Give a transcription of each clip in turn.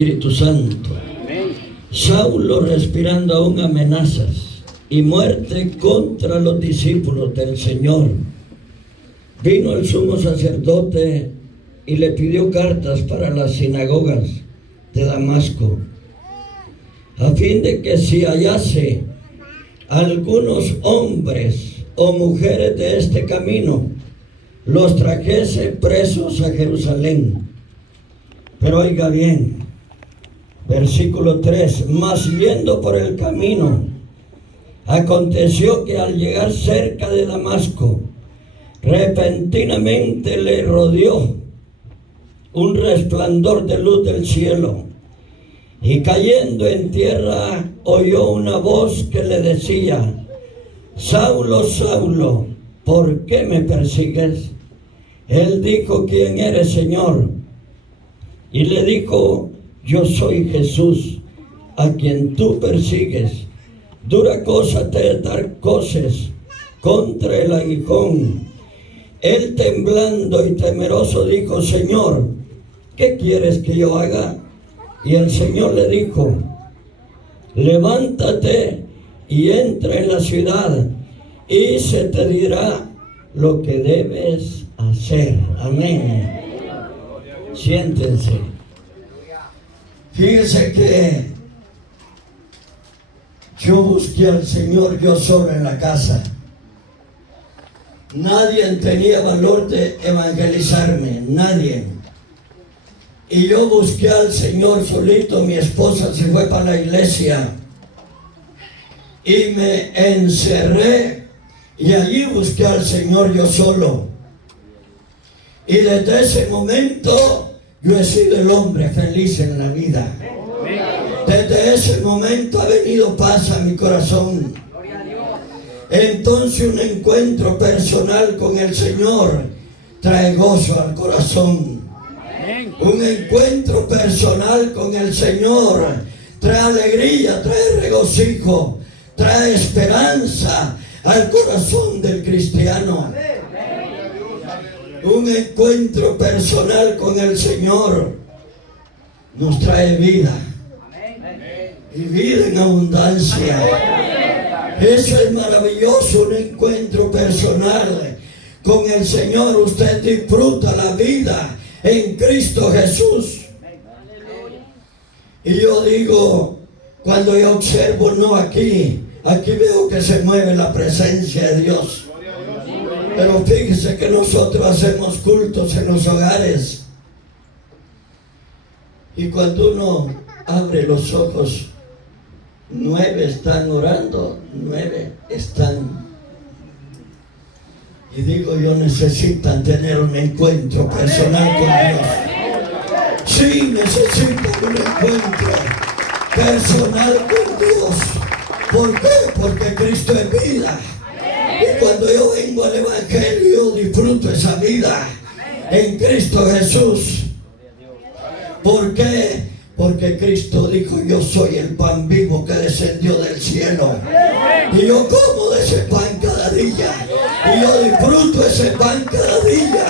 Espíritu Santo. Saulo respirando aún amenazas y muerte contra los discípulos del Señor. Vino el sumo sacerdote y le pidió cartas para las sinagogas de Damasco, a fin de que si hallase algunos hombres o mujeres de este camino, los trajese presos a Jerusalén. Pero oiga bien, versículo 3, mas yendo por el camino, aconteció que al llegar cerca de Damasco, repentinamente le rodeó un resplandor de luz del cielo, y cayendo en tierra oyó una voz que le decía: Saulo, Saulo, ¿por qué me persigues? Él dijo: ¿quién eres, Señor? Y le dijo: yo soy Jesús, a quien tú persigues. Dura cosa te es dar coces contra el aguijón. Él, temblando y temeroso, dijo: Señor, ¿qué quieres que yo haga? Y el Señor le dijo: levántate y entra en la ciudad, y se te dirá lo que debes hacer. Amén. Siéntense. Fíjense que yo busqué al Señor yo solo en la casa. Nadie tenía valor de evangelizarme, nadie. Y yo busqué al Señor solito. Mi esposa se fue para la iglesia y me encerré, y allí busqué al Señor yo solo. Y desde ese momento yo he sido el hombre feliz en la vida. Desde ese momento ha venido paz a mi corazón. Entonces un encuentro personal con el Señor trae gozo al corazón. Un encuentro personal con el Señor trae alegría, trae regocijo, trae esperanza al corazón del cristiano. Un encuentro personal con el Señor nos trae vida, y vida en abundancia. Eso es maravilloso, un encuentro personal con el Señor. Usted disfruta la vida en Cristo Jesús. Y yo digo, cuando yo observo, no aquí veo que se mueve la presencia de Dios. Pero fíjese que nosotros hacemos cultos en los hogares, y cuando uno abre los ojos, 9 están orando, 9 están. Y digo yo, necesitan tener un encuentro personal con Dios. Sí, necesitan un encuentro personal con Dios. ¿Por qué? Porque Cristo es vida. Y cuando yo vengo al Evangelio, yo disfruto esa vida en Cristo Jesús. ¿Por qué? Porque Cristo dijo: yo soy el pan vivo que descendió del cielo, y yo como de ese pan cada día, y yo disfruto ese pan cada día.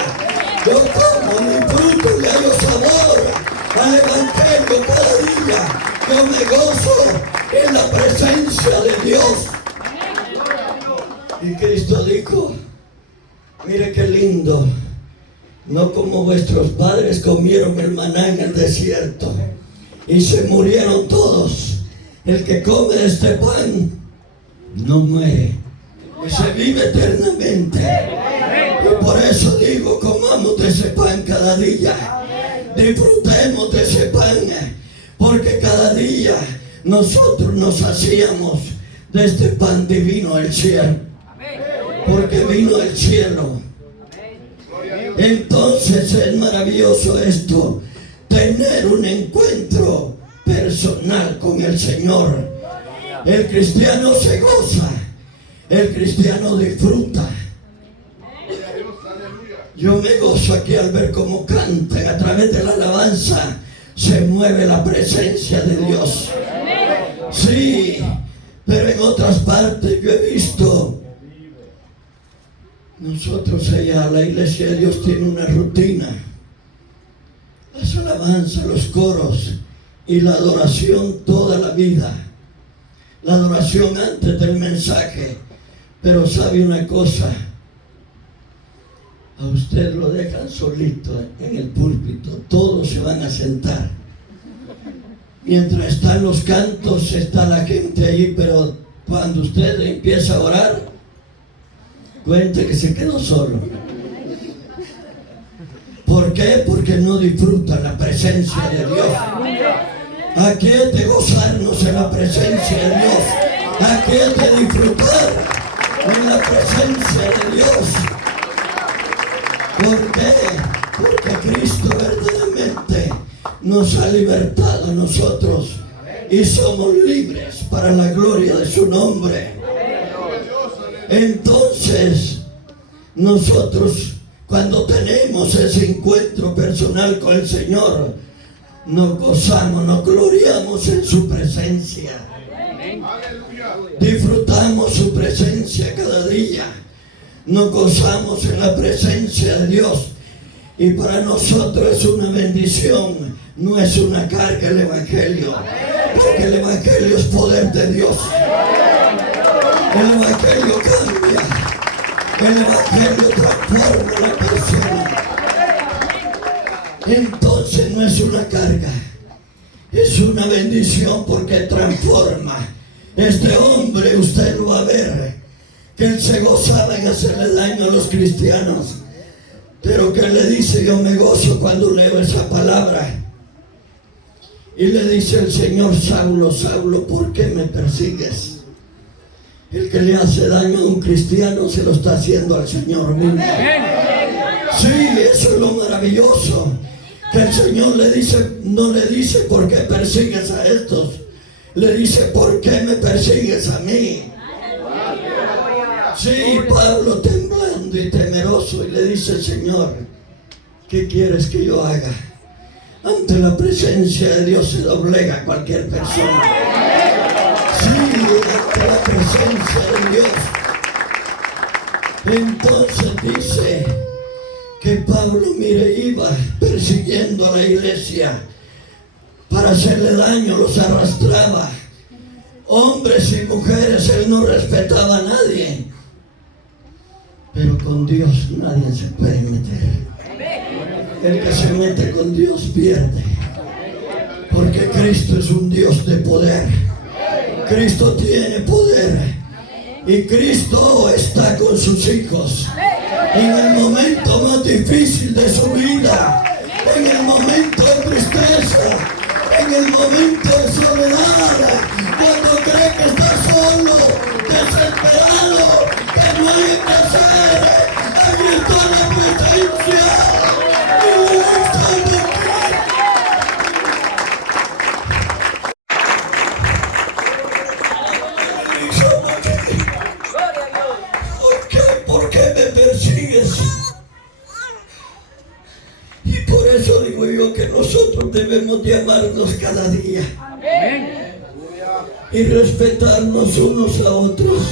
Yo como, disfruto y hallo sabor al Evangelio cada día. Yo me gozo en la presencia de Dios. Y Cristo dijo: mire qué lindo, no como vuestros padres comieron el maná en el desierto y se murieron todos. El que come de este pan no muere, y se vive eternamente. Y por eso digo, comamos de ese pan cada día, disfrutemos de ese pan, porque cada día nosotros nos hacíamos de este pan divino del cielo, porque vino del cielo. Entonces es maravilloso esto, tener un encuentro personal con el Señor. El cristiano se goza, el cristiano disfruta. Yo me gozo aquí al ver cómo cantan, a través de la alabanza se mueve la presencia de Dios. Sí, pero en otras partes yo he visto, nosotros allá, la iglesia de Dios tiene una rutina. Las alabanzas, los coros y la adoración toda la vida. La adoración antes del mensaje. Pero sabe una cosa, a usted lo dejan solito en el púlpito, todos se van a sentar. Mientras están los cantos, está la gente ahí, pero cuando usted empieza a orar, cuente que se quedó solo. ¿Por qué? Porque no disfruta la presencia de Dios. Aquí es de gozarnos en la presencia de Dios. Aquí es de disfrutar en la presencia de Dios. ¿Por qué? Porque Cristo verdaderamente nos ha libertado a nosotros y somos libres para la gloria de su nombre. Entonces, nosotros cuando tenemos ese encuentro personal con el Señor, nos gozamos, nos gloriamos en su presencia. Disfrutamos su presencia cada día. Nos gozamos en la presencia de Dios. Y para nosotros es una bendición, no es una carga el Evangelio. Porque el Evangelio es poder de Dios. El Evangelio cambia. El Evangelio transforma a la persona. Entonces no es una carga, es una bendición porque transforma. Este hombre, usted lo va a ver, que él se gozaba en hacerle daño a los cristianos, pero que le dice: yo me gozo cuando leo esa palabra. Y le dice el Señor: Saulo, Saulo, ¿por qué me persigues? El que le hace daño a un cristiano se lo está haciendo al Señor mismo. Sí, eso es lo maravilloso, que el Señor le dice, no le dice ¿por qué persigues a estos? Le dice: ¿por qué me persigues a mí? Sí, Pablo temblando y temeroso, y le dice: Señor, ¿qué quieres que yo haga? Ante la presencia de Dios se doblega cualquier persona. Sí, ante la presencia de Dios. Entonces dice que Pablo, mire, iba persiguiendo a la iglesia para hacerle daño, los arrastraba. Hombres y mujeres, él no respetaba a nadie. Pero con Dios nadie se puede meter. El que se mete con Dios pierde. Porque Cristo es un Dios de poder. Cristo tiene poder. Y Cristo está con sus hijos. En el momento más difícil de su vida, en el momento de tristeza, en el momento de soledad, cuando cree que está solo, desesperado, que no hay que hacer, ahí está la presencia. Y Él está aquí. ¿Por qué me persigues? Y por eso digo yo que nosotros debemos de amarnos cada día. Y respetarnos unos a otros.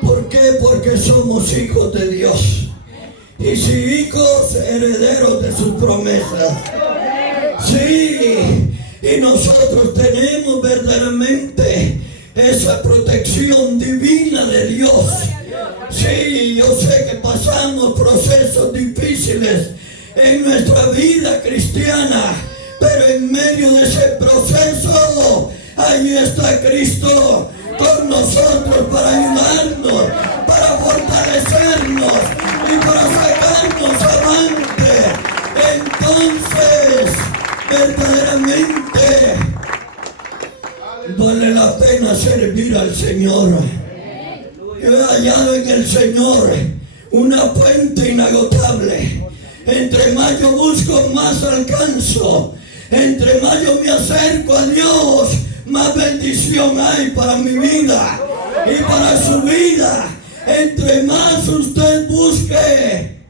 ¿Por qué? Porque somos hijos de Dios. Y si hijos, herederos de sus promesas. Sí, y nosotros tenemos verdaderamente esa protección divina de Dios. Sí, yo sé que pasamos procesos difíciles en nuestra vida cristiana, pero en medio de ese proceso, ahí está Cristo con nosotros para ayudarnos, para fortalecernos y para sacarnos adelante. Entonces, verdaderamente, vale la pena servir al Señor. Yo he hallado en el Señor una fuente inagotable. Entre más yo busco, más alcanzo. Entre más yo me acerco a Dios, más bendición hay para mi vida y para su vida. Entre más usted busque,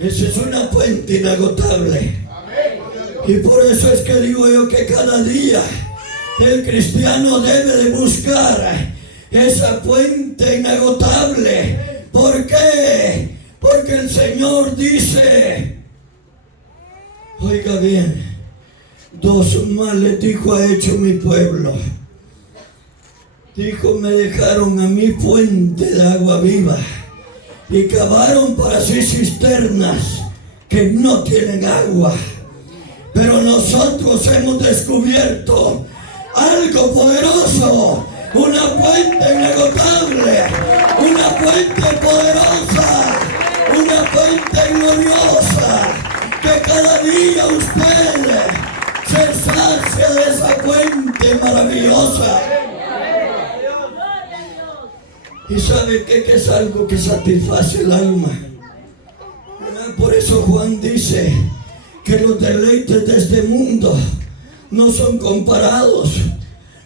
esa es una fuente inagotable. Y por eso es que digo yo que cada día el cristiano debe de buscar esa fuente inagotable. ¿Por qué? Porque el Señor dice, oiga bien, 2 males, dijo, ha hecho mi pueblo. Dijo, me dejaron a mi fuente de agua viva y cavaron para sí cisternas que no tienen agua. Pero nosotros hemos descubierto algo poderoso, una fuente inagotable, una fuente poderosa, una fuente gloriosa, que cada día usted se sacia de esa fuente maravillosa. Y sabe que es algo que satisface el alma. Por eso Juan dice que los deleites de este mundo no son comparados.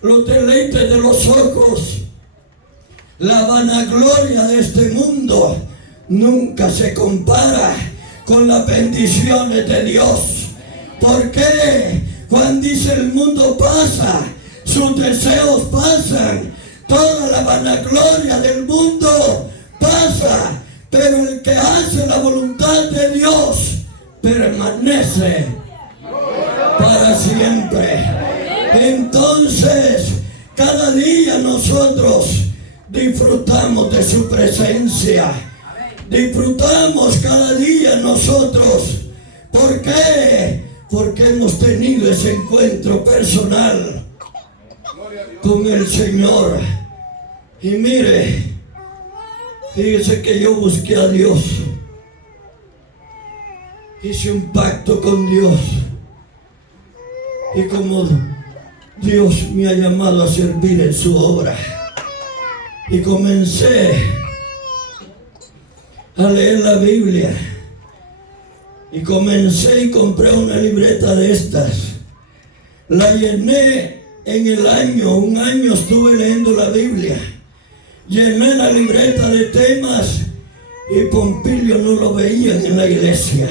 Los deleites de los ojos, la vanagloria de este mundo nunca se compara con las bendiciones de Dios. ¿Por qué? Juan dice, el mundo pasa, sus deseos pasan, toda la vanagloria del mundo pasa, pero el que hace la voluntad de Dios permanece para siempre. Entonces, cada día nosotros disfrutamos de su presencia. Disfrutamos cada día nosotros. ¿Por qué? Porque hemos tenido ese encuentro personal con el Señor. Y mire, fíjese que yo busqué a Dios. Hice un pacto con Dios. Y como Dios me ha llamado a servir en su obra, y comencé a leer la Biblia, y comencé y compré una libreta de estas. La llené en el año, un año estuve leyendo la Biblia. Llené la libreta de temas y Pompilio no lo veían en la iglesia.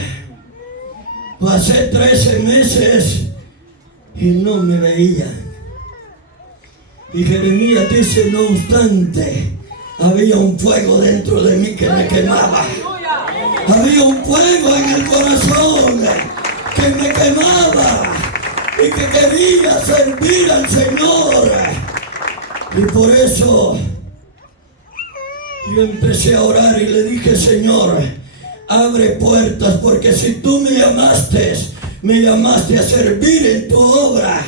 Pasé 13 meses y no me veían. Y Jeremías dice, no obstante, había un fuego dentro de mí que me quemaba. Había un fuego en el corazón que me quemaba y que quería servir al Señor. Y por eso yo empecé a orar y le dije, Señor, abre puertas, porque si tú me llamaste a servir en tu obra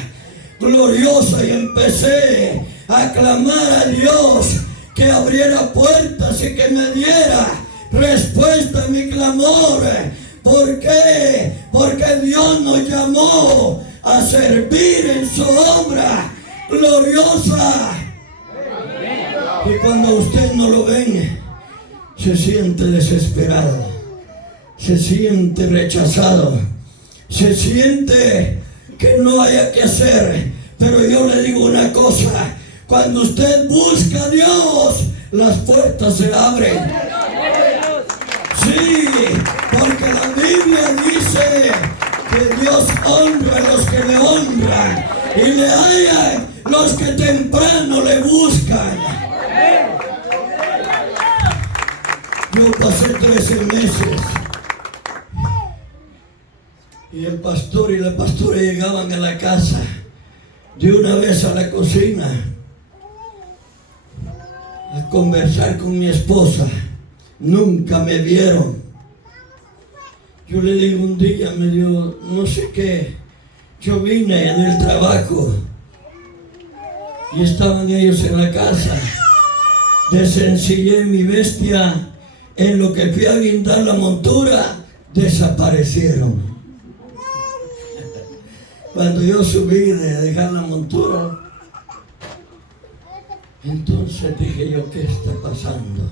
gloriosa, y empecé a clamar a Dios que abriera puertas y que me diera respuesta a mi clamor. ¿Por qué? Porque Dios nos llamó a servir en su obra gloriosa. Y cuando usted no lo ve, se siente desesperado, se siente rechazado, se siente que no haya que hacer. Pero yo le digo una cosa, cuando usted busca a Dios, las puertas se abren. Sí, porque la Biblia dice que Dios honra a los que le honran y le hallan los que temprano le buscan. Yo pasé 13 meses y el pastor y la pastora llegaban a la casa de una vez a la cocina a conversar con mi esposa. Nunca me vieron. Yo le digo un día, me dio no sé qué, yo vine del trabajo y estaban ellos en la casa. Desencillé mi bestia. En lo que fui a guindar la montura, desaparecieron. Cuando yo subí de dejar la montura, entonces dije yo, ¿qué está pasando?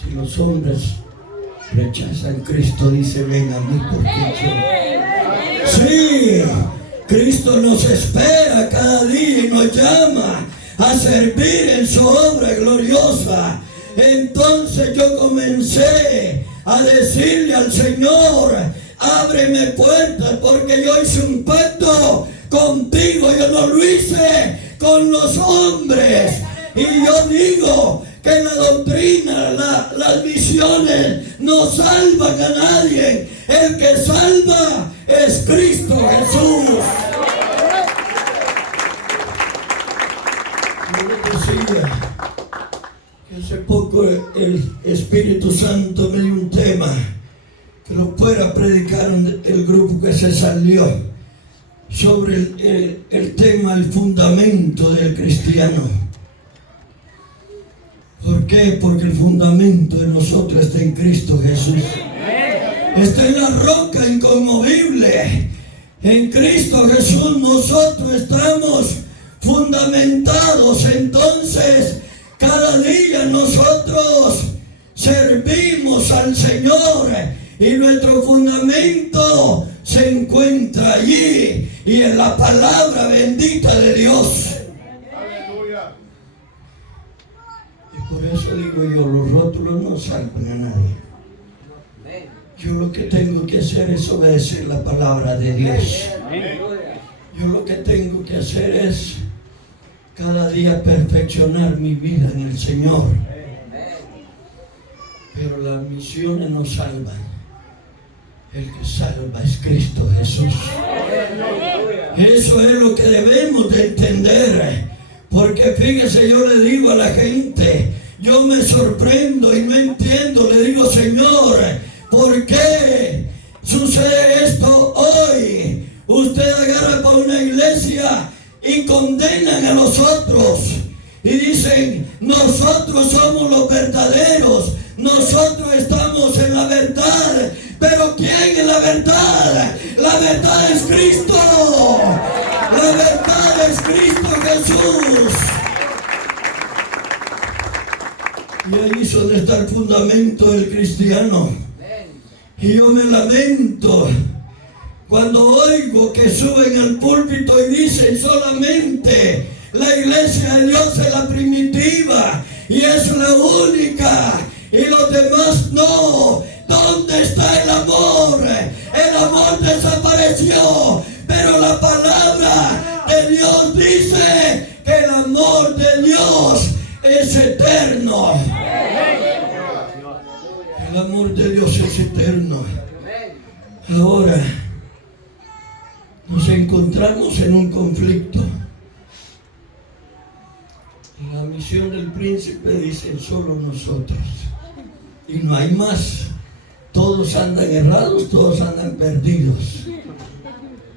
Si los hombres rechazan a Cristo, dice, ven a mí porque yo. Sí, Cristo nos espera cada día y nos llama a servir en su obra gloriosa. Entonces yo comencé a decirle al Señor, ábreme puertas, porque yo hice un pacto contigo, yo no lo hice con los hombres. Y yo digo que la doctrina, las misiones no salvan a nadie. El que salva es Cristo Jesús. Yo le decía que hace poco el Espíritu Santo me dio un tema que lo fuera predicar el grupo que se salió sobre el tema, el fundamento del cristiano. ¿Por qué? Porque el fundamento de nosotros está en Cristo Jesús. Está en la roca inconmovible. En Cristo Jesús nosotros estamos fundamentados. Entonces, cada día nosotros servimos al Señor y nuestro fundamento se encuentra allí y en la palabra bendita de Dios. Y por eso digo yo, los rótulos no salvan a nadie. Yo lo que tengo que hacer es obedecer la palabra de Dios. Yo lo que tengo que hacer es cada día perfeccionar mi vida en el Señor. Pero las misiones no salvan. El que salva es Cristo Jesús. Eso es lo que debemos de entender. Porque fíjese, yo le digo a la gente, yo me sorprendo y no entiendo. Le digo, Señor, ¿por qué sucede esto hoy? Usted agarra para una iglesia y condenan a los otros. Y dicen, nosotros somos los verdaderos. Nosotros estamos en la verdad. Pero ¿quién es la verdad? La verdad es Cristo. La verdad es Cristo Jesús. Y ahí es donde está el fundamento del cristiano. Y yo me lamento cuando oigo que suben al púlpito y dicen solamente la iglesia de Dios es la primitiva y es la única y los demás no. ¿Dónde está el amor? El amor desapareció, pero la palabra de Dios dice que el amor de Dios es eterno. El amor de Dios es eterno. Ahora nos encontramos en un conflicto. La misión del príncipe dice solo nosotros y no hay más. Todos andan errados, todos andan perdidos.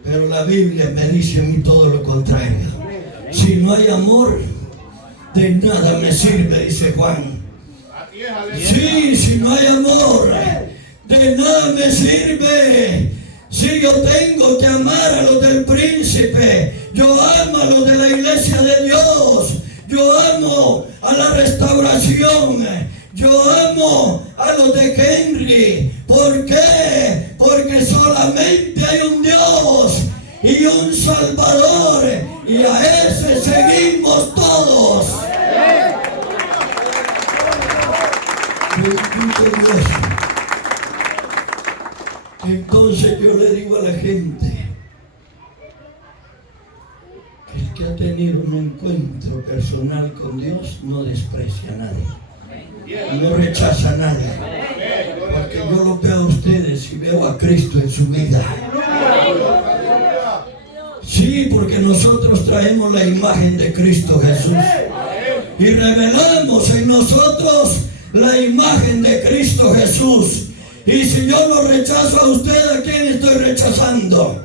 Pero la Biblia me dice a mí todo lo contrario. Si no hay amor, de nada me sirve, dice Juan. Sí, si no hay amor, de nada me sirve. Si yo tengo que amar a los del príncipe, yo amo a los de la iglesia de Dios, yo amo a la restauración, yo amo a los de Henry. ¿Por qué? Porque solamente hay un Dios y un Salvador, y a ese seguimos todos. Bendito Dios. Entonces yo le digo a la gente que el que ha tenido un encuentro personal con Dios no desprecia a nadie, no rechaza a nadie, porque yo lo veo a ustedes y veo a Cristo en su vida. Sí, porque nosotros traemos la imagen de Cristo Jesús y revelamos en nosotros la imagen de Cristo Jesús. Y si yo lo rechazo a usted, ¿a quién estoy rechazando?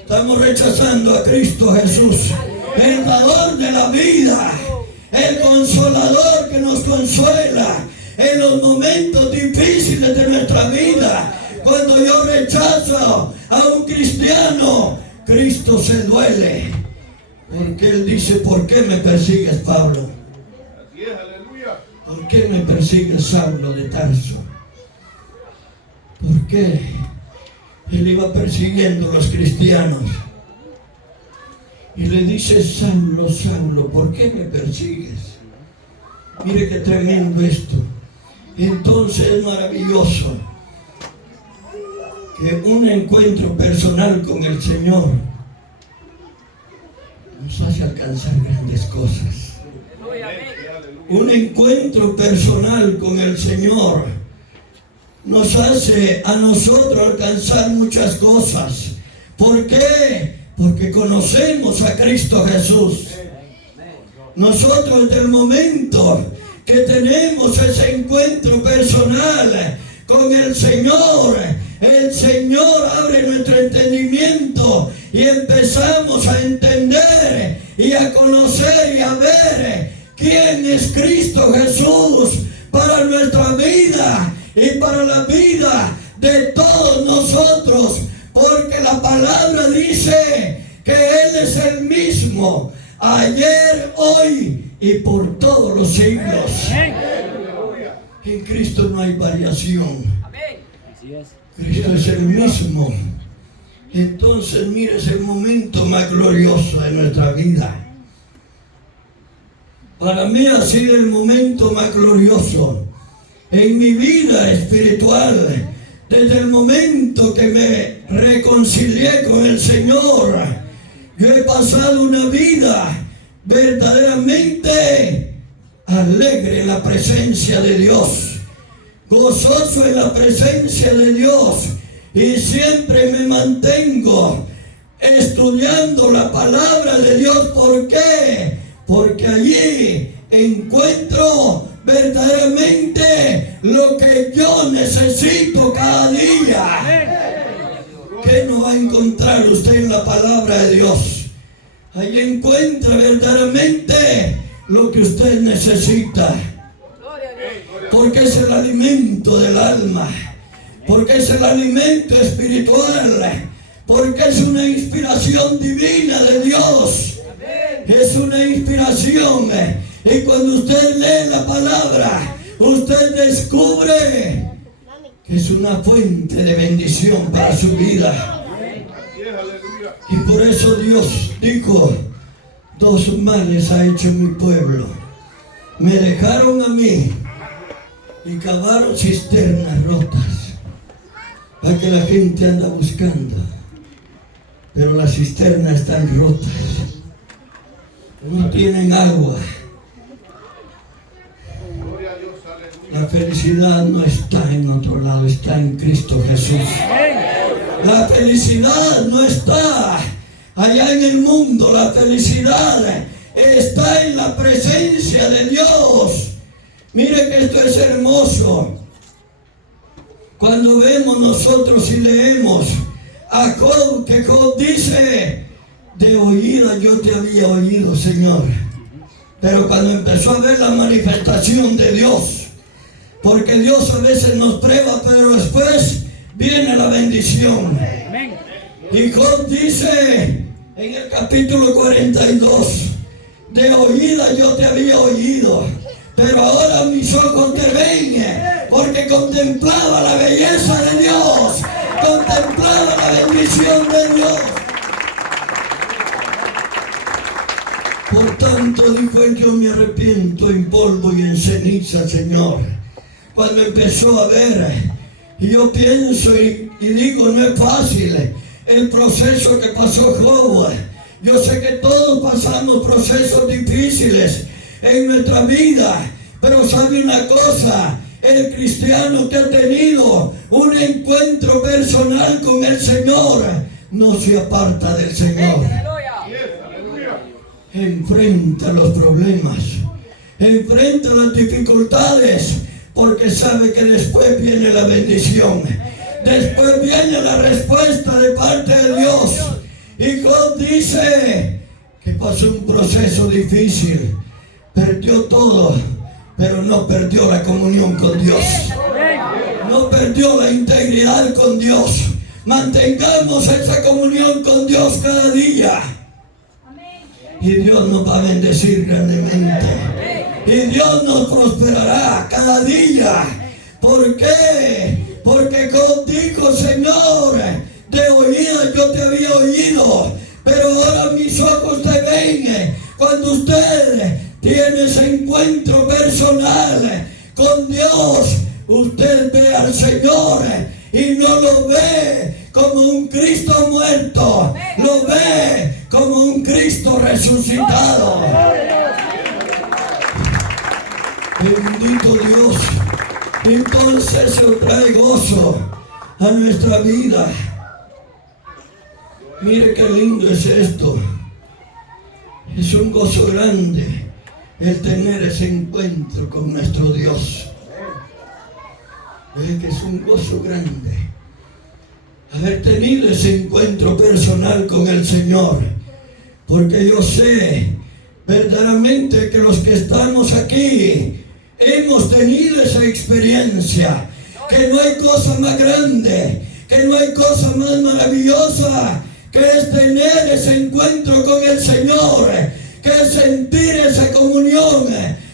Estamos rechazando a Cristo Jesús, el dador de la vida, el consolador que nos consuela en los momentos difíciles de nuestra vida. Cuando yo rechazo a un cristiano, Cristo se duele, porque Él dice, ¿por qué me persigues, Pablo? ¿Por qué me persigues, Saulo de Tarso? ¿Por qué? Él iba persiguiendo a los cristianos y le dice, Saulo, Saulo, ¿por qué me persigues? Mire qué tremendo esto. Entonces es maravilloso que un encuentro personal con el Señor nos hace alcanzar grandes cosas. Un encuentro personal con el Señor nos hace a nosotros alcanzar muchas cosas. ¿Por qué? Porque conocemos a Cristo Jesús. Nosotros desde el momento que tenemos ese encuentro personal con el Señor abre nuestro entendimiento y empezamos a entender y a conocer y a ver quién es Cristo Jesús para nuestra vida y para la vida de todos nosotros, porque la palabra dice que Él es el mismo ayer, hoy y por todos los siglos. En Cristo no hay variación. Cristo es el mismo. Entonces, mire, es el momento más glorioso de nuestra vida. Para mí ha sido el momento más glorioso en mi vida espiritual. Desde el momento que me reconcilié con el Señor, yo he pasado una vida verdaderamente alegre en la presencia de Dios, gozoso en la presencia de Dios, y siempre me mantengo estudiando la palabra de Dios. ¿Por qué? Porque allí encuentro verdaderamente lo que yo necesito cada día. ¿Qué no va a encontrar usted en la palabra de Dios? Allí encuentra verdaderamente lo que usted necesita. Porque es el alimento del alma. Porque es el alimento espiritual. Porque es una inspiración divina de Dios. Es una inspiración. Y cuando usted lee la palabra, usted descubre que es una fuente de bendición para su vida. Y por eso Dios dijo: dos males ha hecho mi pueblo. Me dejaron a mí y cavaron cisternas rotas, para que la gente anda buscando. Pero las cisternas están rotas. No tienen agua. La felicidad no está en otro lado, está en Cristo Jesús. La felicidad no está allá en el mundo, la felicidad está en la presencia de Dios. Mire que esto es hermoso. Cuando vemos nosotros y leemos a Job, que Job dice: de oída yo te había oído, Señor. Pero cuando empezó a ver la manifestación de Dios, porque Dios a veces nos prueba, pero después viene la bendición. Y Job dice en el capítulo 42: de oída yo te había oído, pero ahora mis ojos te ven, porque contemplaba la belleza de Dios, contemplaba la bendición de Dios. Por tanto, dijo él, yo me arrepiento en polvo y en ceniza, Señor. Cuando empezó a ver, y yo pienso y digo, no es fácil el proceso que pasó Job. Yo sé que todos pasamos procesos difíciles en nuestra vida, pero sabe una cosa: el cristiano que ha tenido un encuentro personal con el Señor no se aparta del Señor. Enfrenta los problemas, enfrenta las dificultades, porque sabe que después viene la bendición, después viene la respuesta de parte de Dios. Y Job dice que pasó un proceso difícil, perdió todo, pero no perdió la comunión con Dios, no perdió la integridad con Dios. Mantengamos esa comunión con Dios cada día, y Dios nos va a bendecir grandemente, y Dios nos prosperará cada día. ¿Por qué? Porque Job dijo: Señor, de oída yo te había oído, pero ahora mis ojos te ven. Cuando usted tiene ese encuentro personal con Dios, usted ve al Señor y no lo ve como un Cristo muerto, lo ve como un Cristo resucitado. Bendito Dios. entonces eso trae gozo a nuestra vida. Mire qué lindo es esto. Es un gozo grande el tener ese encuentro con nuestro Dios. Es que es un gozo grande haber tenido ese encuentro personal con el Señor, porque yo sé verdaderamente que los que estamos aquí hemos tenido esa experiencia, que no hay cosa más grande, que no hay cosa más maravillosa que es tener ese encuentro con el Señor, que es sentir esa comunión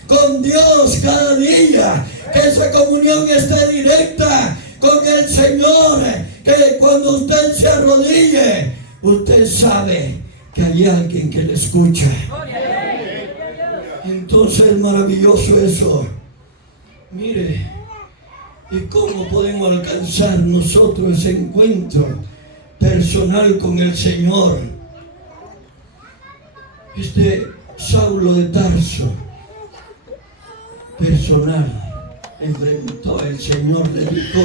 con Dios cada día, que esa comunión esté directa con el Señor, que cuando usted se arrodille, usted sabe que hay alguien que le escucha. Entonces es maravilloso eso. Mire, ¿y cómo podemos alcanzar nosotros ese encuentro personal con el Señor? Saulo de Tarso, personal, enfrentó, el Señor le dijo,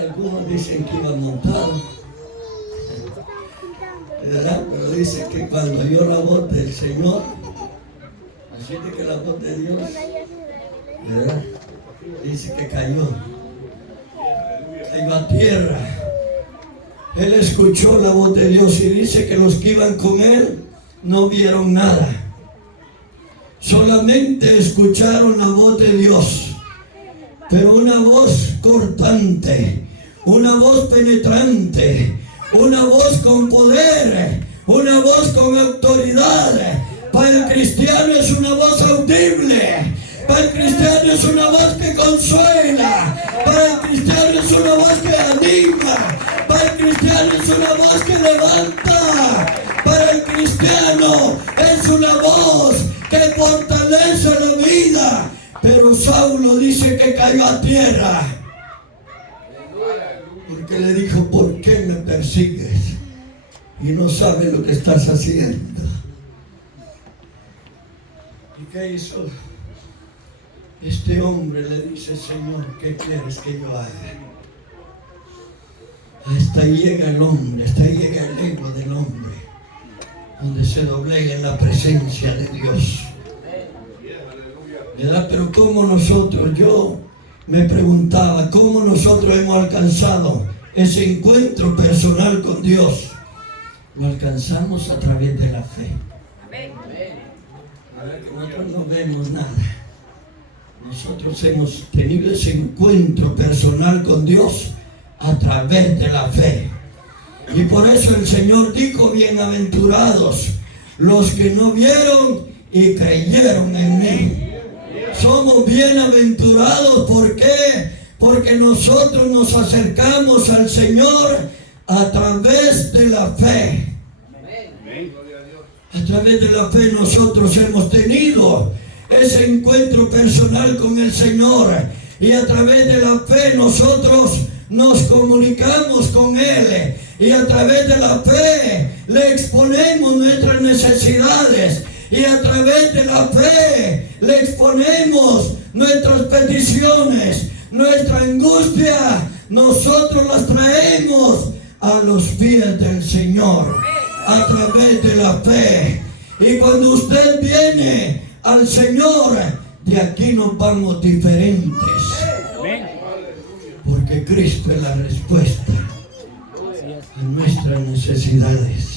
algunos dicen que iba montado, ¿verdad? Pero dice que cuando oyó la voz del Señor, así de que la voz de Dios, ¿verdad? Dice que cayó a tierra. Él escuchó la voz de Dios y dice que los que iban con él no vieron nada. Solamente escucharon la voz de Dios, pero una voz cortante, una voz penetrante, una voz con poder, una voz con autoridad. Para el cristiano es una voz audible. Para el cristiano es una voz que consuela. Para el cristiano es una voz que anima. Para el cristiano es una voz que levanta. Para el cristiano es una voz que fortalece la vida. Pero Saulo dice que cayó a tierra, porque le dijo, ¿por qué me persigues? Y no sabes lo que estás haciendo. ¿Y qué hizo? Este hombre le dice, Señor, ¿qué quieres que yo haga? Hasta ahí llega el hombre, hasta ahí llega el ego del hombre, donde se doblega en la presencia de Dios. ¿Verdad? Pero ¿cómo nosotros, yo me preguntaba, cómo nosotros hemos alcanzado ese encuentro personal con Dios? Lo alcanzamos a través de la fe. ¿Verdad? Que nosotros no vemos nada. Nosotros hemos tenido ese encuentro personal con Dios a través de la fe. Y por eso el Señor dijo, bienaventurados los que no vieron y creyeron en mí. Somos bienaventurados, ¿por qué? Porque nosotros nos acercamos al Señor a través de la fe. A través de la fe nosotros hemos tenido ese encuentro personal con el Señor, y a través de la fe nosotros nos comunicamos con Él, y a través de la fe le exponemos nuestras necesidades, y a través de la fe le exponemos nuestras peticiones, nuestra angustia, nosotros las traemos a los pies del Señor a través de la fe. Y cuando usted viene al Señor, de aquí nos vamos diferentes, porque Cristo es la respuesta a nuestras necesidades.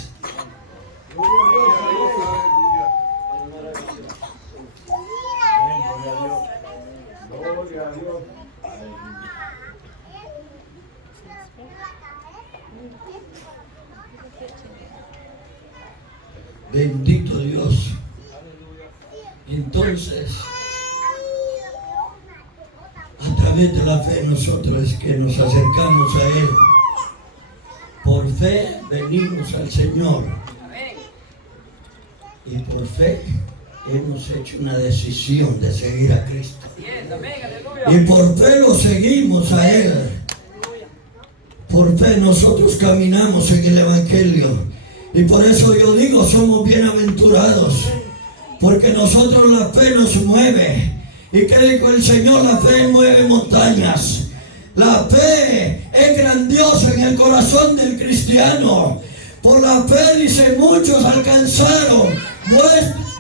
Bendito Dios. Entonces, a través de la fe nosotros es que nos acercamos a Él. Por fe venimos al Señor. Y por fe hemos hecho una decisión de seguir a Cristo. Y por fe lo seguimos a Él. Por fe nosotros caminamos en el Evangelio. Y por eso yo digo, somos bienaventurados. Porque nosotros la fe nos mueve. ¿Y qué dijo el Señor? La fe mueve montañas. La fe es grandiosa en el corazón del cristiano. Por la fe, dice, muchos alcanzaron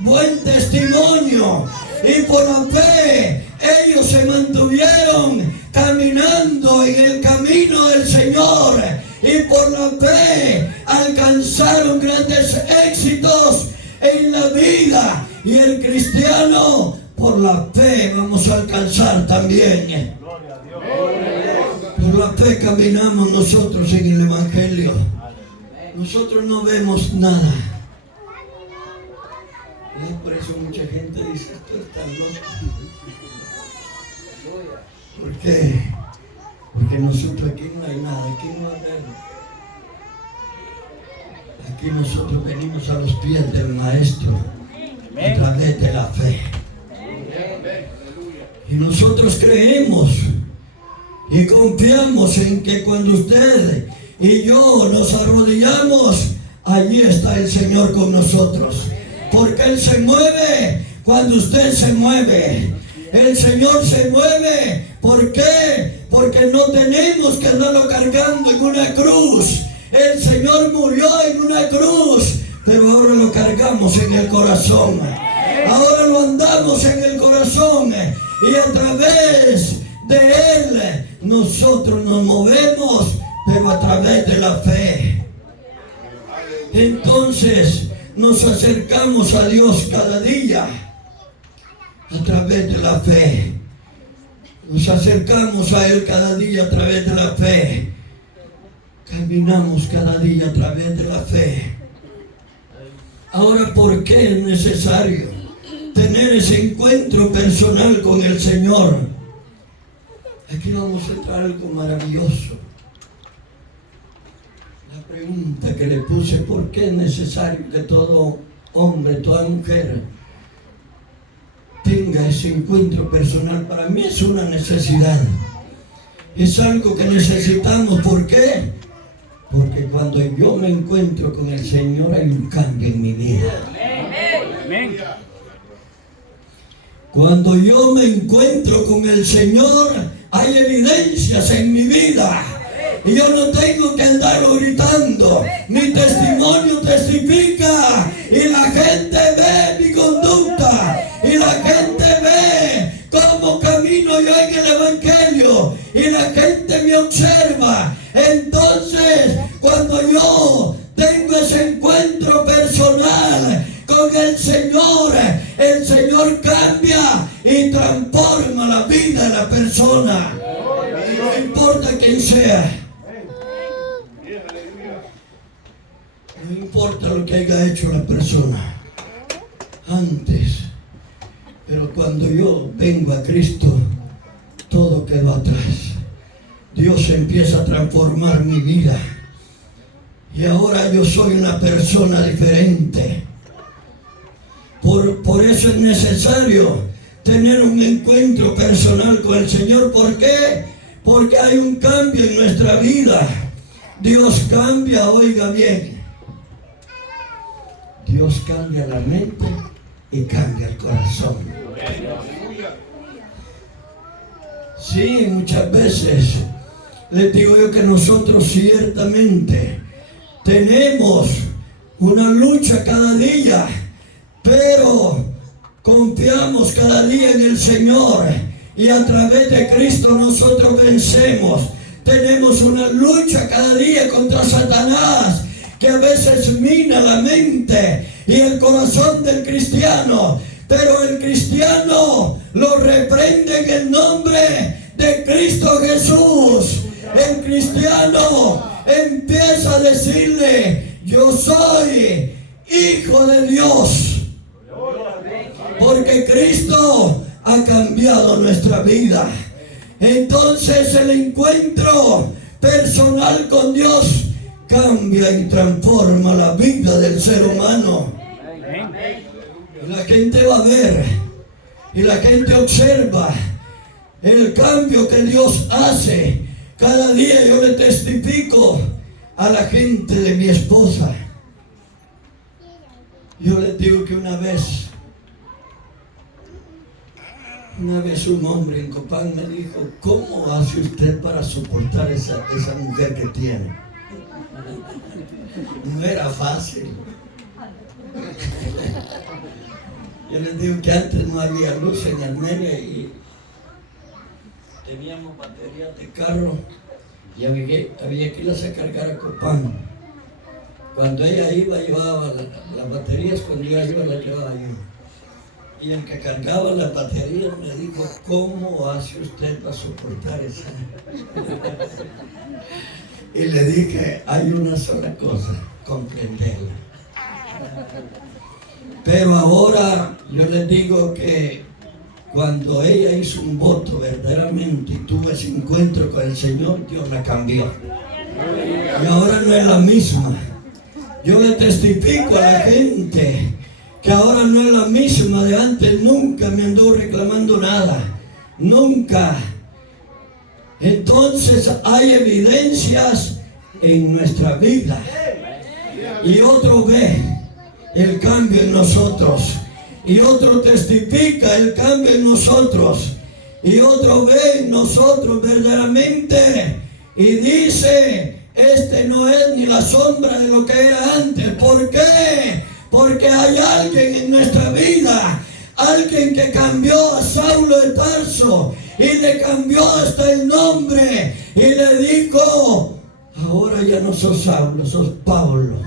buen testimonio. Y por la fe ellos se mantuvieron caminando en el camino del Señor. Y por la fe alcanzaron grandes éxitos en la vida. Y el cristiano, por la fe vamos a alcanzar también. Por la fe caminamos nosotros en el Evangelio. Nosotros no vemos nada. Y por eso mucha gente dice, esto está loco. ¿Por qué? Porque nosotros aquí no hay nada, aquí no hay nada. Aquí nosotros venimos a los pies del Maestro a través de la fe. Y nosotros creemos y confiamos en que cuando usted y yo nos arrodillamos, allí está el Señor con nosotros. Porque Él se mueve cuando usted se mueve. El Señor se mueve. ¿Por qué? Porque no tenemos que andarlo cargando en una cruz. El Señor murió en una cruz, pero ahora lo cargamos en el corazón. Ahora lo andamos en el corazón. Y a través de Él nosotros nos movemos, pero a través de la fe. Entonces nos acercamos a Dios cada día a través de la fe. Nos acercamos a Él cada día a través de la fe. Caminamos cada día a través de la fe. Ahora, ¿por qué es necesario tener ese encuentro personal con el Señor? Aquí vamos a entrar a algo maravilloso. La pregunta que le puse, ¿por qué es necesario que todo hombre, toda mujer tenga ese encuentro personal? Para mí es una necesidad. Es algo que necesitamos. ¿Por qué? Porque cuando yo me encuentro con el Señor hay un cambio en mi vida. Amén. Cuando yo me encuentro con el Señor hay evidencias en mi vida. Y yo no tengo que andarlo gritando. Mi testimonio testifica. Y la gente ve mi conducta. Y la gente ve cómo camino yo en el Evangelio. Y la gente me observa. Entonces, cuando yo tengo ese encuentro personal con el Señor cambia y transforma la vida de la persona. No importa quién sea. No importa lo que haya hecho la persona antes, pero cuando yo vengo a Cristo, todo quedó atrás. Dios empieza a transformar mi vida y ahora yo soy una persona diferente. Por eso es necesario tener un encuentro personal con el Señor. ¿Por qué? Porque hay un cambio en nuestra vida. Dios cambia, oiga bien. Dios cambia la mente y cambia el corazón. Sí, muchas veces les digo yo que nosotros ciertamente tenemos una lucha cada día, pero confiamos cada día en el Señor y a través de Cristo nosotros vencemos. Tenemos una lucha cada día contra Satanás, que a veces mina la mente y el corazón del cristiano, pero el cristiano lo reprende en el nombre de Cristo Jesús. El cristiano empieza a decirle: yo soy hijo de Dios, porque Cristo ha cambiado nuestra vida. Entonces el encuentro personal con Dios cambia y transforma la vida del ser humano. Y la gente va a ver, y la gente observa el cambio que Dios hace. Cada día yo le testifico a la gente de mi esposa. Yo les digo que una vez Una vez un hombre en Copán me dijo, ¿cómo hace usted para soportar esa mujer que tiene? No era fácil. Yo les digo que antes no había luz en Armenia y teníamos baterías de carro y había que irlas a cargar a Copán. Cuando ella iba, llevaba las baterías, cuando ella iba, las llevaba yo. Y el que cargaba las baterías me dijo, ¿cómo hace usted para soportar esa? Y le dije, hay una sola cosa, comprenderla. Pero ahora yo les digo que cuando ella hizo un voto verdaderamente y tuvo ese encuentro con el Señor, Dios la cambió. Y ahora no es la misma. Yo le testifico a la gente que ahora no es la misma de antes. Nunca me anduvo reclamando nada. Nunca. Entonces hay evidencias en nuestra vida. Y otro ve el cambio en nosotros. Y otro testifica el cambio en nosotros. Y otro ve en nosotros verdaderamente. Y dice, este no es ni la sombra de lo que era antes. ¿Por qué? Porque hay alguien en nuestra vida. Alguien que cambió a Saulo de Tarso. Y le cambió hasta el nombre. Y le dijo, ahora ya no sos Saulo, sos Pablo.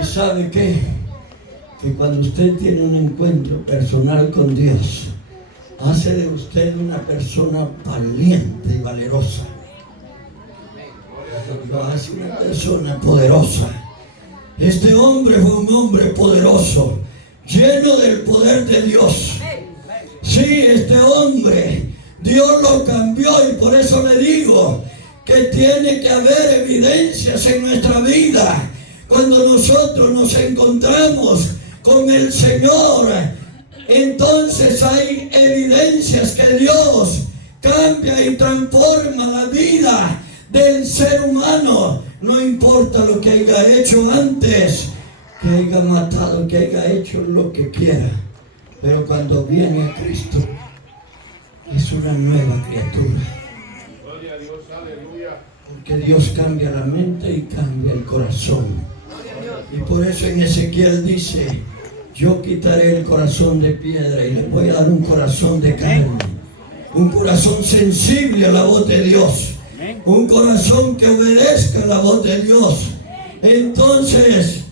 ¿Y sabe qué? Que cuando usted tiene un encuentro personal con Dios, hace de usted una persona valiente y valerosa. Lo hace una persona poderosa. Este hombre fue un hombre poderoso, lleno del poder de Dios. Sí, este hombre, Dios lo cambió y por eso le digo que tiene que haber evidencias en nuestra vida. Cuando nosotros nos encontramos con el Señor, entonces hay evidencias que Dios cambia y transforma la vida del ser humano. No importa lo que haya hecho antes, que haya matado, que haya hecho lo que quiera, pero cuando viene a Cristo es una nueva criatura. Gloria a Dios, aleluya. Porque Dios cambia la mente y cambia el corazón. Y por eso en Ezequiel dice, yo quitaré el corazón de piedra y les voy a dar un corazón de carne, un corazón sensible a la voz de Dios, un corazón que obedezca a la voz de Dios. Entonces,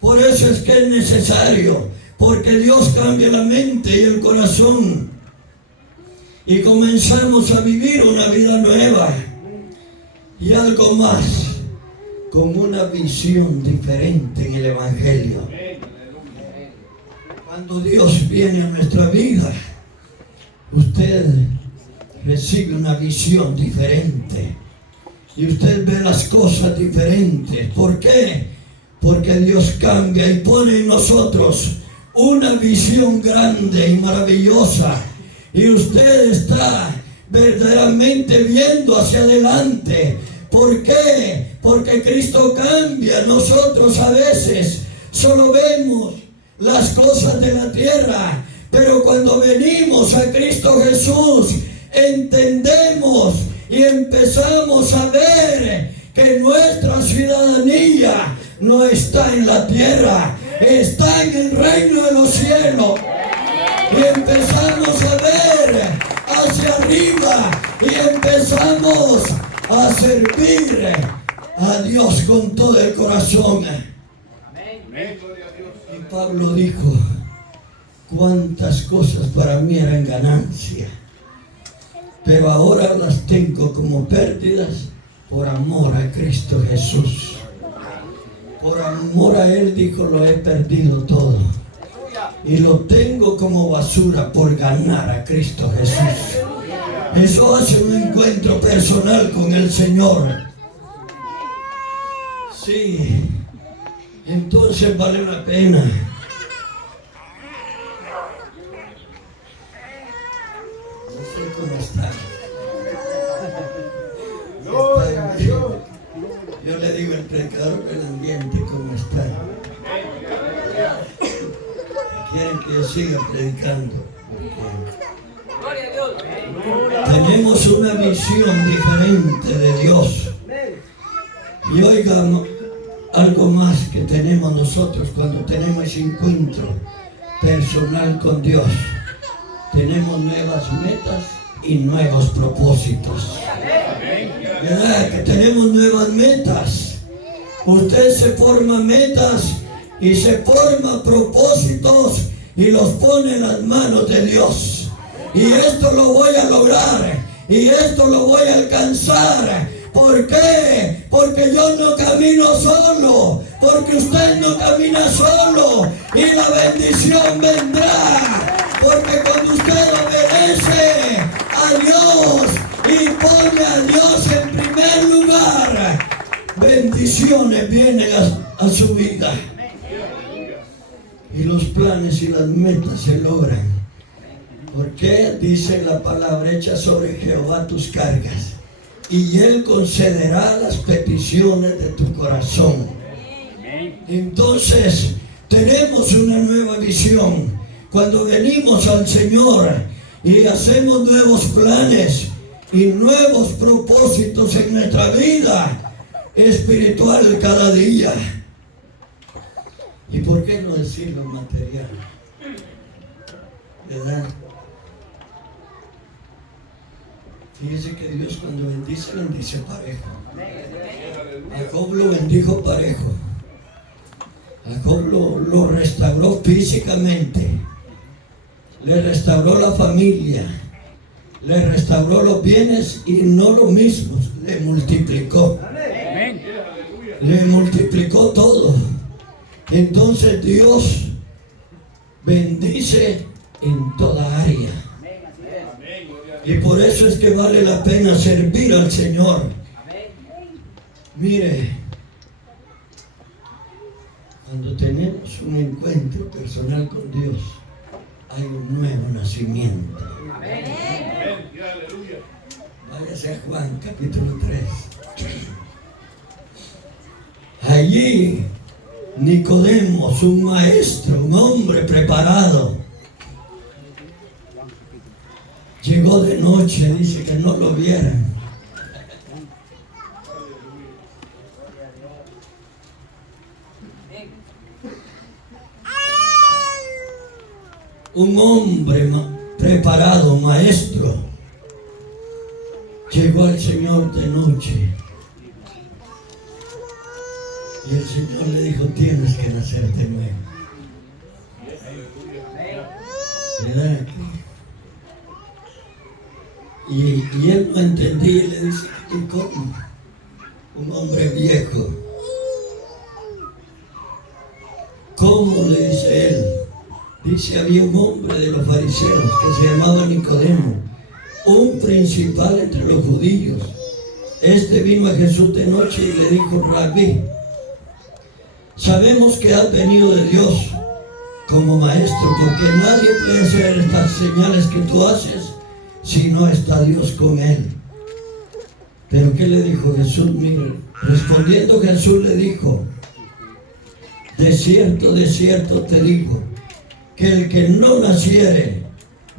por eso es que es necesario, porque Dios cambia la mente y el corazón y comenzamos a vivir una vida nueva y algo más, con una visión diferente en el Evangelio. Cuando Dios viene a nuestra vida, usted recibe una visión diferente y usted ve las cosas diferentes. ¿Por qué? Porque Dios cambia y pone en nosotros una visión grande y maravillosa y usted está verdaderamente viendo hacia adelante. ¿Por qué? Porque Cristo cambia. Nosotros a veces solo vemos las cosas de la tierra, pero cuando venimos a Cristo Jesús entendemos y empezamos a ver que nuestra ciudadanía no está en la tierra, está en el reino de los cielos. Y empezamos a ver hacia arriba y empezamos a servir a Dios con todo el corazón. Y Pablo dijo, cuántas cosas para mí eran ganancia, pero ahora las tengo como pérdidas por amor a Cristo Jesús. Por amor a Él, dijo, lo he perdido todo y lo tengo como basura por ganar a Cristo Jesús. Eso hace un encuentro personal con el Señor. Sí, entonces vale la pena. No sé cómo están. Yo le digo al predicador del ambiente cómo está. quieren que yo siga predicando. Tenemos una visión diferente de Dios. Y oigan algo más que tenemos nosotros cuando tenemos ese encuentro personal con Dios. Tenemos nuevas metas y nuevos propósitos. ¿Verdad? Que tenemos nuevas metas. Usted se forma metas y se forma propósitos y los pone en las manos de Dios. Y esto lo voy a lograr. Y esto lo voy a alcanzar. ¿Por qué? Porque yo no camino solo. Porque usted no camina solo. Y la bendición vendrá. Porque cuando usted obedece a Dios y pone a Dios en primer lugar, bendiciones vienen a su vida. Y los planes y las metas se logran. Porque dice la palabra: echa sobre Jehová tus cargas y Él concederá las peticiones de tu corazón. Entonces tenemos una nueva visión. Cuando venimos al Señor y hacemos nuevos planes y nuevos propósitos en nuestra vida espiritual cada día. ¿Y por qué no decir lo material? ¿Verdad? Fíjese que Dios cuando bendice, bendice parejo. Jacob lo bendijo parejo. Jacob lo restauró físicamente. Le restauró la familia. Le restauró los bienes y no lo mismo. Le multiplicó. Le multiplicó todo. Entonces Dios bendice en toda área. Y por eso es que vale la pena servir al Señor. Mire, cuando tenemos un encuentro personal con Dios, hay un nuevo nacimiento. Váyase a Juan capítulo 3. Allí Nicodemo, un maestro, un hombre preparado, llegó de noche, dice que no lo vieran. Un hombre preparado, maestro, llegó al Señor de noche. Y el Señor le dijo: tienes que nacer de nuevo. ¿Verdad? Y él no entendía y le dice: ¿y cómo? Un hombre viejo. ¿Cómo? Le dice él. Dice: había un hombre de los fariseos que se llamaba Nicodemo, un principal entre los judíos. Este vino a Jesús de noche y le dijo: Rabí, sabemos que has venido de Dios como maestro, porque nadie puede hacer estas señales que tú haces si no está Dios con él. Pero ¿qué le dijo Jesús? Mire, respondiendo Jesús le dijo: de cierto te digo, que el que no naciere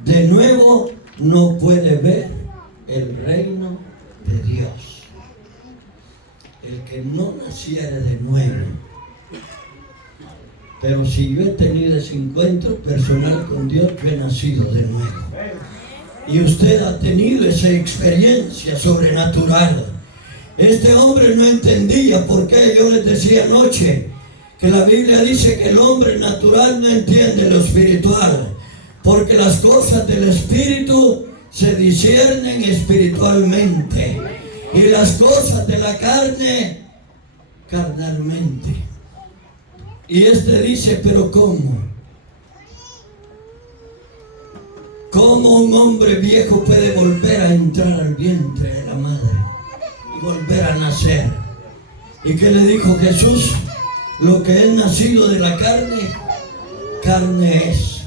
de nuevo no puede ver el reino de Dios. El que no naciere de nuevo. Pero si yo he tenido ese encuentro personal con Dios, yo he nacido de nuevo. Y usted ha tenido esa experiencia sobrenatural. Este hombre no entendía por qué yo les decía anoche que la Biblia dice que el hombre natural no entiende lo espiritual, porque las cosas del espíritu se disciernen espiritualmente y las cosas de la carne carnalmente. Y este dice: pero ¿cómo? ¿Cómo un hombre viejo puede volver a entrar al vientre de la madre y volver a nacer? ¿Y qué le dijo Jesús? Lo que es nacido de la carne, carne es.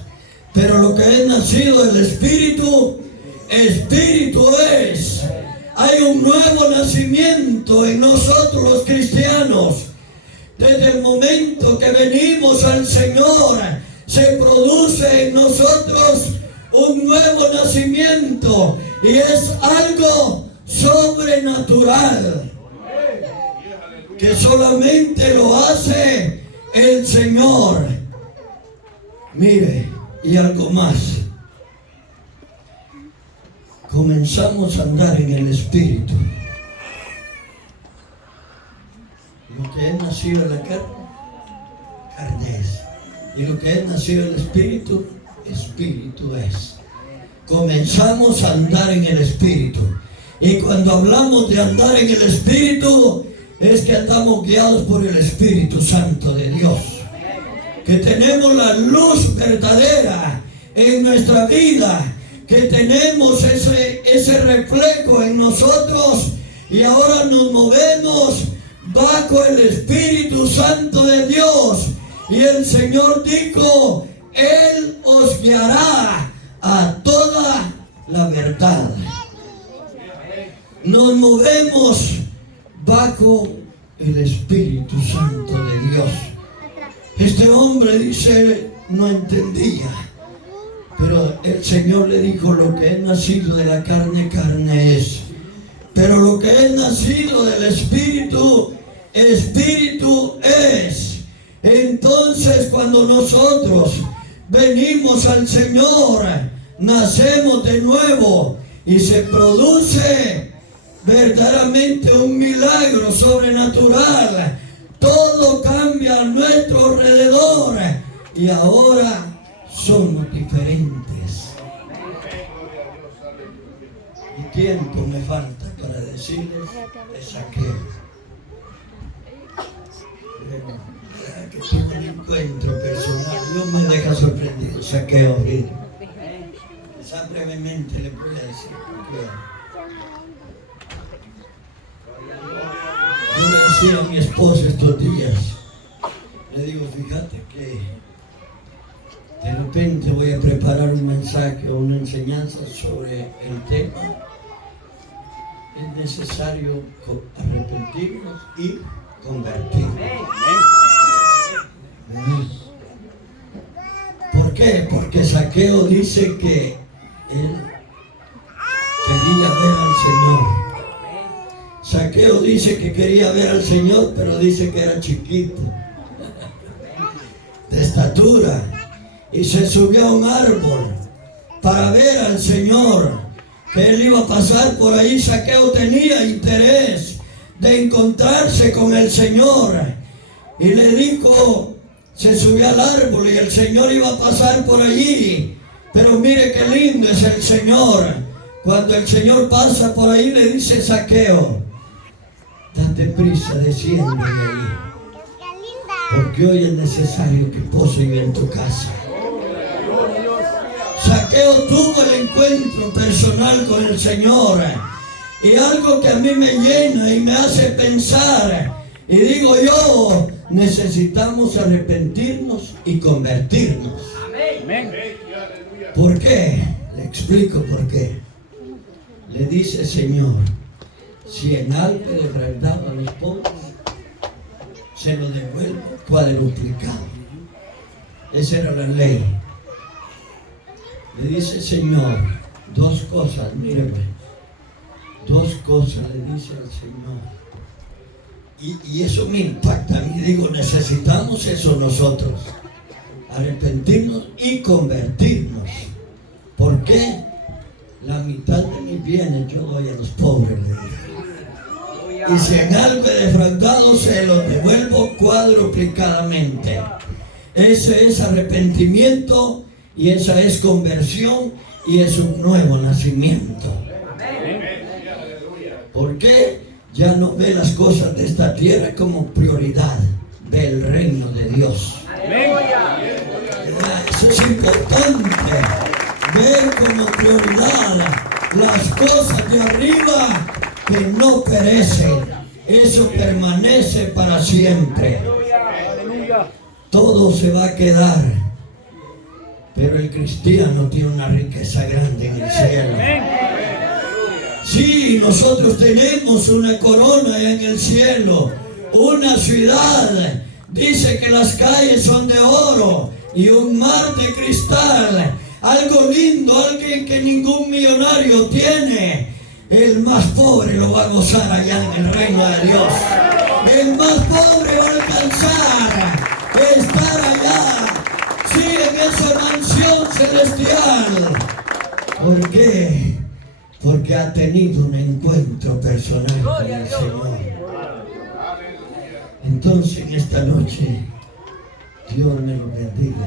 Pero lo que es nacido del Espíritu, Espíritu es. Hay un nuevo nacimiento en nosotros los cristianos. Desde el momento que venimos al Señor, se produce en nosotros un nuevo nacimiento y es algo sobrenatural que solamente lo hace el Señor. Mire, y algo más. Comenzamos a andar en el Espíritu. Lo que es nacido de la carne, carne es. Y lo que es nacido del Espíritu, Espíritu es. Comenzamos a andar en el Espíritu. Y cuando hablamos de andar en el Espíritu, es que andamos guiados por el Espíritu Santo de Dios. Que tenemos la luz verdadera en nuestra vida. Que tenemos ese reflejo en nosotros. Y ahora nos movemos bajo el Espíritu Santo de Dios. Y el Señor dijo, Él os guiará a toda la verdad. Nos movemos bajo el Espíritu Santo de Dios. Este hombre dice, no entendía. Pero el Señor le dijo, lo que es nacido de la carne, carne es. Pero lo que es nacido del Espíritu, Espíritu es. Entonces cuando nosotros venimos al Señor, nacemos de nuevo y se produce verdaderamente un milagro sobrenatural. Todo cambia a nuestro alrededor y ahora somos diferentes. Y tiempo me falta para decirles de Zaqueo. Que tuve un encuentro personal. Dios me deja sorprendido. Zaqueo. Quizá brevemente le voy a decir porque yo le decía a mi esposa estos días, le digo, fíjate que de repente voy a preparar un mensaje o una enseñanza sobre el tema. Es necesario arrepentirnos y convertirnos. ¿Por qué? Porque Zaqueo dice que él quería ver al Señor. Zaqueo dice que quería ver al Señor, pero dice que era chiquito, de estatura, y se subió a un árbol para ver al Señor, que él iba a pasar por ahí. Zaqueo tenía interés de encontrarse con el Señor y le dijo, se subió al árbol y el Señor iba a pasar por allí. Pero mire qué lindo es el Señor. Cuando el Señor pasa por ahí le dice, Zaqueo, date prisa, desciende de ahí, porque hoy es necesario que pose yo en tu casa. Zaqueo tuvo el encuentro personal con el Señor. Y algo que a mí me llena y me hace pensar, y digo yo, necesitamos arrepentirnos y convertirnos. Amén. ¿Por qué? Le explico por qué. Le dice, Señor, si en algo he defraudado a los pobres, se lo devuelvo cuadruplicado. Esa era la ley. Le dice, Señor, dos cosas, míreme. Dos cosas le dice al Señor. Y eso me impacta a mí. Digo, necesitamos eso nosotros. Arrepentirnos y convertirnos. ¿Por qué? La mitad de mis bienes yo doy a los pobres. Y si en algo he defraudado, se los devuelvo cuadruplicadamente. Ese es arrepentimiento y esa es conversión y es un nuevo nacimiento. ¿Por qué? Ya no ve las cosas de esta tierra como prioridad, ve el reino de Dios. Eso es importante, ver como prioridad las cosas de arriba que no perecen. Eso permanece para siempre. Todo se va a quedar, pero el cristiano tiene una riqueza grande en el cielo. Sí, nosotros tenemos una corona en el cielo, una ciudad. Dice que las calles son de oro, y un mar de cristal, algo lindo, alguien que ningún millonario tiene. El más pobre lo va a gozar allá en el reino de Dios. El más pobre va a alcanzar estar allá, sí, en esa mansión celestial. ¿Por qué? Porque ha tenido un encuentro personal con el Señor. Entonces en esta noche, Dios me lo bendiga.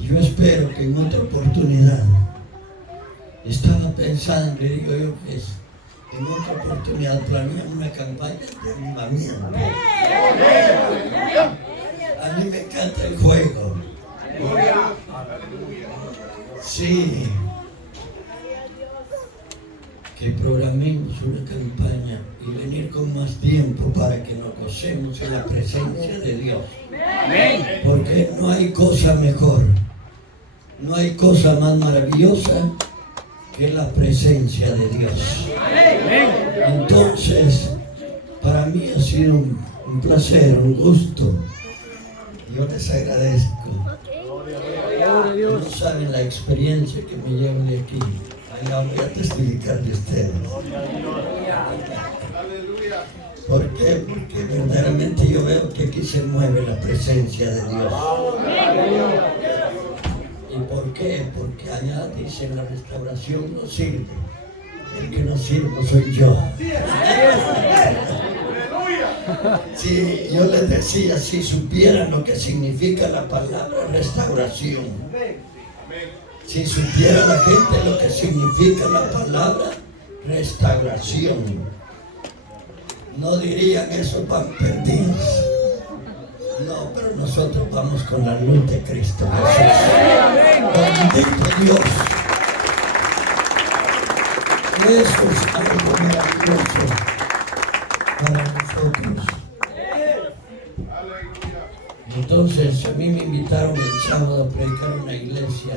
Yo espero que en otra oportunidad, estaba pensando, y digo yo que en otra oportunidad planean una campaña de avivamiento. A mí me encanta el juego. Sí. Que programemos una campaña y venir con más tiempo para que nos gocemos en la presencia de Dios. Porque no hay cosa mejor, no hay cosa más maravillosa que la presencia de Dios. Entonces, para mí ha sido un placer, un gusto. Yo les agradezco. No saben la experiencia que me llevo de aquí. Ahora voy a testificar de ustedes. ¿Por qué? Porque verdaderamente yo veo que aquí se mueve la presencia de Dios. ¿Y por qué? Porque allá dicen la restauración no sirve. El que no sirve soy yo. Si yo les decía, si supieran lo que significa la palabra restauración, si supiera la gente lo que significa la palabra restauración, no dirían eso van perdidos. No, pero nosotros vamos con la luz de Cristo Jesús. Bendito Dios. Eso es algo maravilloso para nosotros. Entonces, a mí me invitaron el sábado a predicar en una iglesia.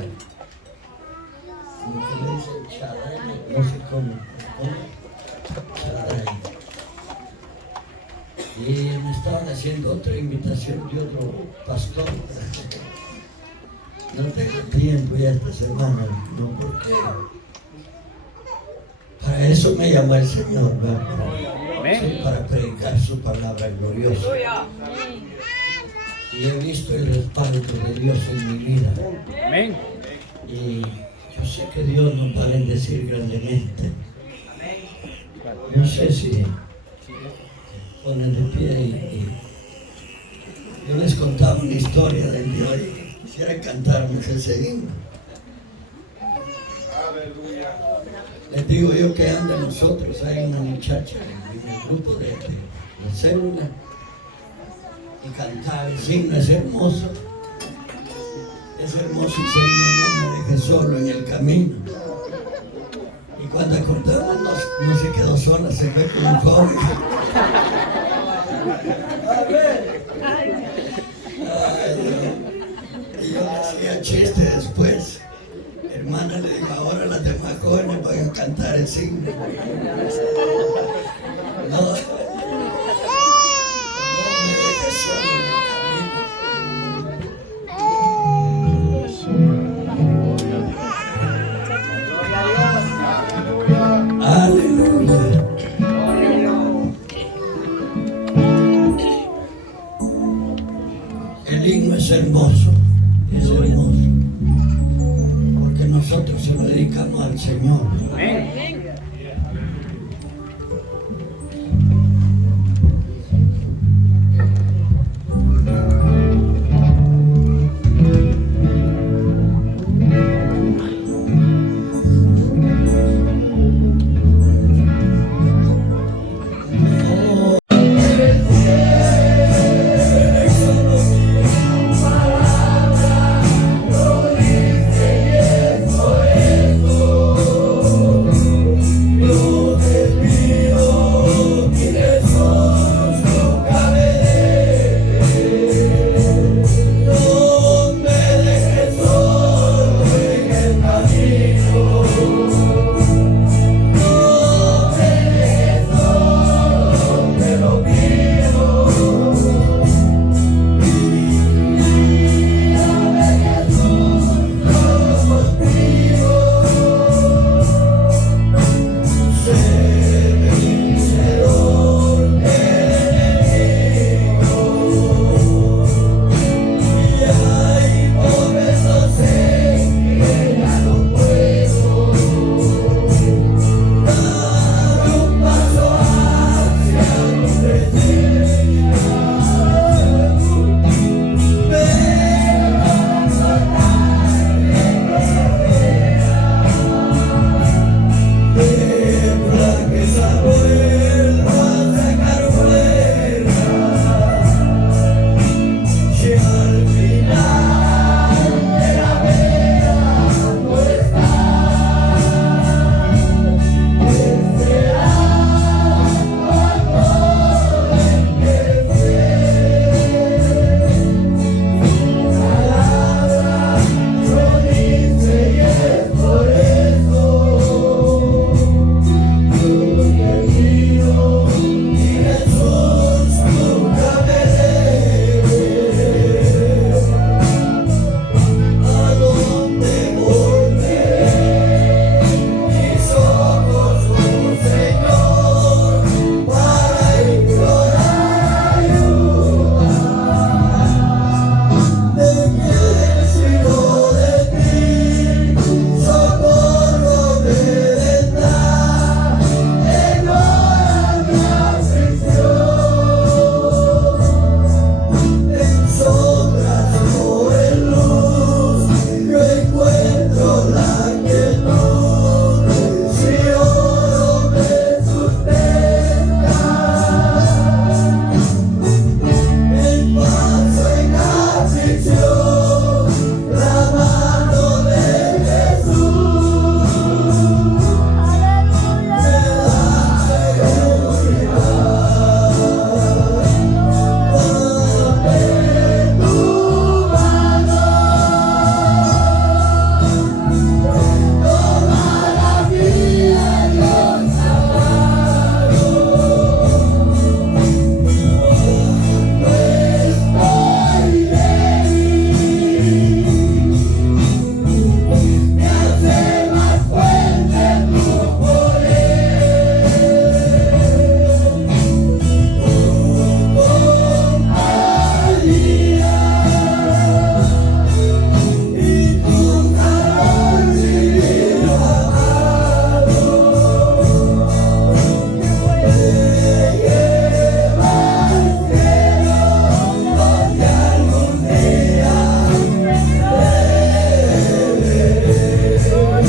Le dicen Shaddai, no sé cómo. Shaddai. Y me estaban haciendo otra invitación de otro pastor. No tengo tiempo ya esta semana, no, porque para eso me llamó el Señor, ¿verdad? Sí, para predicar su palabra gloriosa. Y he visto el respaldo de Dios en mi vida. Y yo sé que Dios nos va a bendecir grandemente. No sé si ponen de pie y yo les contaba una historia del día y quisiera cantarme ese himno. Les digo yo que anda nosotros, hay una muchacha en el grupo de la célula y cantaba ese himno, es hermoso. Es hermoso ese himno, no me dejes solo en el camino. Y cuando acordamos no se quedó sola, se fue con un joven. Y yo le hacía chiste después. Hermana, le digo, ahora las demás jóvenes van a cantar el himno. No me dejes solo en el camino. Aleluya. El himno es hermoso, porque nosotros se lo dedicamos al Señor.